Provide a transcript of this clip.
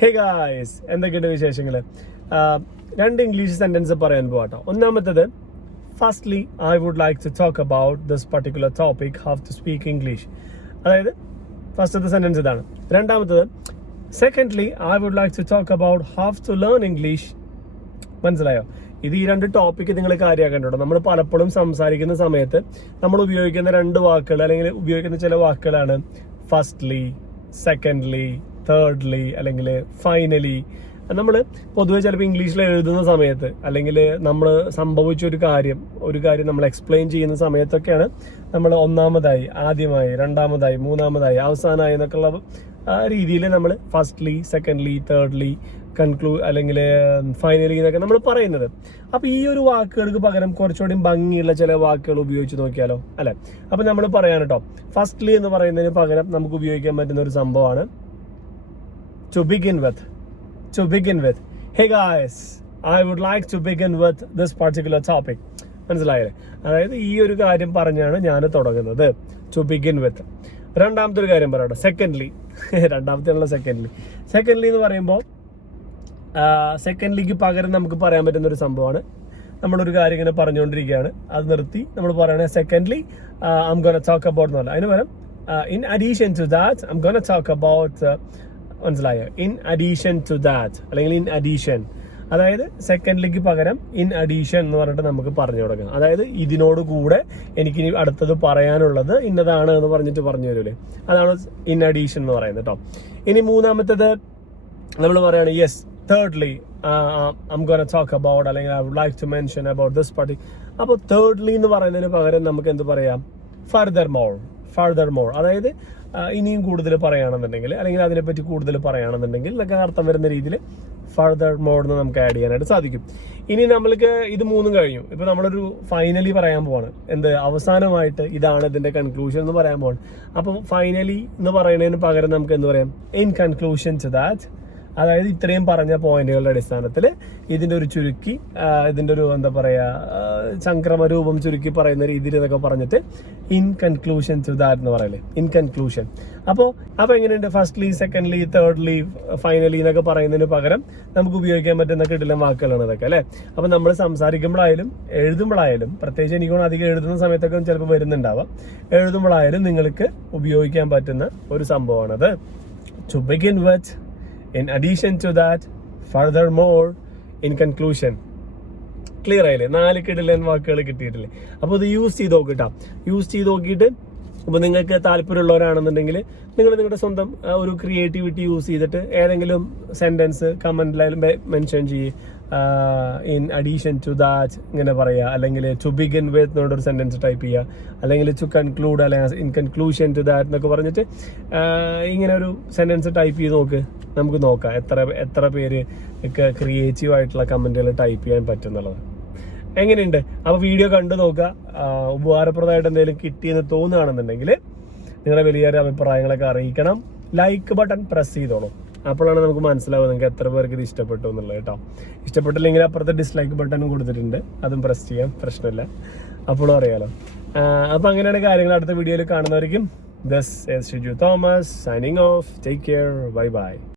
Hey guys, എന്തൊക്കെയുണ്ട് വിശേഷങ്ങൾ? രണ്ട് ഇംഗ്ലീഷ് സെന്റൻസ് പറയാൻ പോവാട്ടോ. ഒന്നാമത്തേത്, firstly I would like to talk about this particular topic, how to speak English. അതായത് ഫസ്റ്റത്തെ സെന്റൻസ് ഇതാണ്. രണ്ടാമത്തത്, secondly I would like to talk about how to learn English. മനസ്സിലായോ? ഇത് ഈ രണ്ട് ടോപ്പിക്ക് നിങ്ങൾ കാര്യമാക്കേണ്ടോ. നമ്മൾ പലപ്പോഴും സംസാരിക്കുന്ന സമയത്ത് നമ്മൾ ഉപയോഗിക്കുന്ന രണ്ട് വാക്കുകൾ അല്ലെങ്കിൽ ഉപയോഗിക്കുന്ന ചില വാക്കുകളാണ് ഫസ്റ്റ്ലി, സെക്കൻഡ്ലി, തേർഡ്ലി അല്ലെങ്കിൽ ഫൈനലി. നമ്മൾ പൊതുവെ ചിലപ്പോൾ ഇംഗ്ലീഷിൽ എഴുതുന്ന സമയത്ത് അല്ലെങ്കിൽ നമ്മൾ സംഭവിച്ച ഒരു കാര്യം നമ്മൾ എക്സ്പ്ലെയിൻ ചെയ്യുന്ന സമയത്തൊക്കെയാണ് നമ്മൾ ഒന്നാമതായി, ആദ്യമായി, രണ്ടാമതായി, മൂന്നാമതായി, അവസാനമായി എന്നൊക്കെയുള്ള രീതിയിൽ നമ്മൾ ഫസ്റ്റ്ലി, സെക്കൻഡ്ലി, തേർഡ്ലി, അല്ലെങ്കിൽ ഫൈനലി എന്നൊക്കെ നമ്മൾ പറയുന്നത്. അപ്പോൾ ഈ ഒരു വാക്കുകൾക്ക് പകരം കുറച്ചുകൂടി ഭംഗിയുള്ള ചില വാക്കുകൾ ഉപയോഗിച്ച് നോക്കിയാലോ, അല്ലെ? അപ്പം നമ്മൾ പറയാൻ കേട്ടോ, ഫസ്റ്റ്ലി എന്ന് പറയുന്നതിന് പകരം നമുക്ക് ഉപയോഗിക്കാൻ പറ്റുന്ന ഒരു സംഭവമാണ് to begin with. Hey guys, I would like to begin with this particular topic. മനസ്സിലായില്ലേ? അതായത് ഈ ഒരു കാര്യം പറഞ്ഞാണ് ഞാൻ തുടങ്ങുന്നത്, to begin with. രണ്ടാമത്തെ ഒരു കാര്യം പറയട്ടെ, സെക്കൻഡ്ലി. സെക്കൻഡ്ലി എന്ന് പറയുമ്പോൾ സെക്കൻഡ്ലിക്ക് പകരം നമുക്ക് പറയാൻ പറ്റുന്ന ഒരു സംഭവമാണ്, നമ്മളൊരു കാര്യം ഇങ്ങനെ പറഞ്ഞുകൊണ്ടിരിക്കുകയാണ്, അത് നിർത്തി നമ്മൾ പറയണേ secondly I'm gonna talk about എന്നല്ല, അതിന് പകരം in addition to that I'm gonna talk about, മനസ്സിലായോ? ഇൻ അഡീഷൻ ടു ദാറ്റ് അല്ലെങ്കിൽ ഇൻ അഡീഷൻ. അതായത് സെക്കൻഡ്ലിക്ക് പകരം ഇൻ അഡീഷൻ എന്ന് പറഞ്ഞിട്ട് നമുക്ക് പറഞ്ഞു തുടങ്ങാം. അതായത് ഇതിനോട് കൂടെ എനിക്കിനി അടുത്തത് പറയാനുള്ളത് ഇന്നതാണ് എന്ന് പറഞ്ഞിട്ട് പറഞ്ഞു തരൂലേ, അതാണ് ഇൻ അഡീഷൻ എന്ന് പറയുന്നത് കേട്ടോ. ഇനി മൂന്നാമത്തേത് നമ്മൾ പറയുകയാണ് yes, thirdly I'm gonna talk about അല്ലെങ്കിൽ I would like to mention about this party. അപ്പോൾ തേർഡ്ലി എന്ന് പറയുന്നതിന് പകരം നമുക്ക് എന്ത് പറയാം? Further more. അതായത് ഇനിയും കൂടുതൽ പറയുകയാണെന്നുണ്ടെങ്കിൽ അല്ലെങ്കിൽ അതിനെപ്പറ്റി കൂടുതൽ പറയുകയാണെന്നുണ്ടെങ്കിൽ എന്നൊക്കെ അർത്ഥം വരുന്ന രീതിയിൽ ഫർദർ മോർ എന്ന് നമുക്ക് ആഡ് ചെയ്യാനായിട്ട് സാധിക്കും. ഇനി നമ്മൾക്ക് ഇത് മൂന്നും കഴിഞ്ഞു. ഇപ്പൊ നമ്മളൊരു ഫൈനലി പറയാൻ പോവാണ്, എന്ത് അവസാനമായിട്ട് ഇതാണ് ഇതിന്റെ കൺക്ലൂഷൻ എന്ന് പറയാൻ പോവാണ്. അപ്പം ഫൈനലി എന്ന് പറയുന്നതിന് പകരം നമുക്ക് എന്ത് പറയാം? In conclusion to that. അതായത് ഇത്രയും പറഞ്ഞ പോയിന്റുകളുടെ അടിസ്ഥാനത്തിൽ ഇതിന്റെ ഒരു ചുരുക്കി, ഇതിന്റെ ഒരു എന്താ പറയാ, സംക്രമരൂപം ചുരുക്കി പറയുന്ന രീതിയിൽ എന്നൊക്കെ പറഞ്ഞിട്ട് ഇൻ കൺക്ലൂഷൻ ടു ദാറ്റ് എന്ന് പറയല്ലേ, ഇൻ കൺക്ലൂഷൻ. അപ്പോൾ എങ്ങനെയുണ്ട്? ഫസ്റ്റ്ലി, സെക്കൻഡ്ലി, തേർഡ്ലി, ഫൈനലി എന്നൊക്കെ പറയുന്നതിന് പകരം നമുക്ക് ഉപയോഗിക്കാൻ പറ്റുന്ന കിടിലൻ വാക്കുകളാണ് ഇതൊക്കെ, അല്ലെ? അപ്പൊ നമ്മൾ സംസാരിക്കുമ്പോഴായാലും എഴുതുമ്പോഴായാലും, പ്രത്യേകിച്ച് എനിക്കൊന്നും അധികം എഴുതുന്ന സമയത്തൊക്കെ ചിലപ്പോൾ വരുന്നുണ്ടാവാം, എഴുതുമ്പോഴായാലും നിങ്ങൾക്ക് ഉപയോഗിക്കാൻ പറ്റുന്ന ഒരു സംഭവമാണത്. To begin with, in addition to that, furthermore, in conclusion. Clear ആയില്ലേ? 4 കിടിലൻ വാക്കുകൾ കിട്ടിയിട്ടില്ലേ? അപ്പോൾ ഇത് യൂസ് ചെയ്ത് നോക്കിയിട്ട് അപ്പോൾ നിങ്ങൾക്ക് താല്പര്യമുള്ളവരാണെന്നുണ്ടെങ്കിൽ നിങ്ങൾ നിങ്ങളുടെ സ്വന്തം ഒരു ക്രിയേറ്റിവിറ്റി യൂസ് ചെയ്തിട്ട് ഏതെങ്കിലും സെന്റൻസ് കമന്റിലായാലും മെൻഷൻ ചെയ്യ്. ഇൻ അഡീഷൻ ടു ദാറ്റ് ഇങ്ങനെ പറയുക, അല്ലെങ്കിൽ ടു ബിഗിൻ വിത്ത് എന്നോടൊരു സെന്റൻസ് ടൈപ്പ് ചെയ്യുക, അല്ലെങ്കിൽ ടു കൺക്ലൂഡ് അല്ലെങ്കിൽ ഇൻ കൺക്ലൂഷൻ ടു ദാറ്റ് എന്നൊക്കെ പറഞ്ഞിട്ട് ഇങ്ങനെ ഒരു സെന്റൻസ് ടൈപ്പ് ചെയ്ത് നമുക്ക് നോക്കാം എത്ര പേര് ക്രിയേറ്റീവ് ആയിട്ടുള്ള കമന്റുകൾ ടൈപ്പ് ചെയ്യാൻ പറ്റുന്നുള്ളത്. എങ്ങനെയുണ്ട്? അപ്പോൾ വീഡിയോ കണ്ടു നോക്കുക. ഉപകാരപ്രദമായിട്ട് എന്തെങ്കിലും കിട്ടിയെന്ന് തോന്നുകയാണെന്നുണ്ടെങ്കിൽ നിങ്ങളുടെ വലിയൊരു അഭിപ്രായങ്ങളൊക്കെ അറിയിക്കണം. ലൈക്ക് ബട്ടൺ പ്രസ് ചെയ്തോളൂ, അപ്പോഴാണ് നമുക്ക് മനസ്സിലാവുക നിങ്ങൾക്ക് എത്ര പേർക്ക് ഇത് ഇഷ്ടപ്പെട്ടു എന്നുള്ളത് കേട്ടോ. ഇഷ്ടപ്പെട്ടില്ലെങ്കിൽ അപ്പുറത്തെ ഡിസ്ലൈക്ക് ബട്ടണും കൊടുത്തിട്ടുണ്ട്, അതും പ്രസ് ചെയ്യാം, പ്രശ്നമില്ല, അപ്പോഴും അറിയാലോ. അപ്പോൾ അങ്ങനെയാണ് കാര്യങ്ങൾ. അടുത്ത വീഡിയോയിൽ കാണുന്നവരിക്കും. This is Shiju Thomas signing off. Take care. By.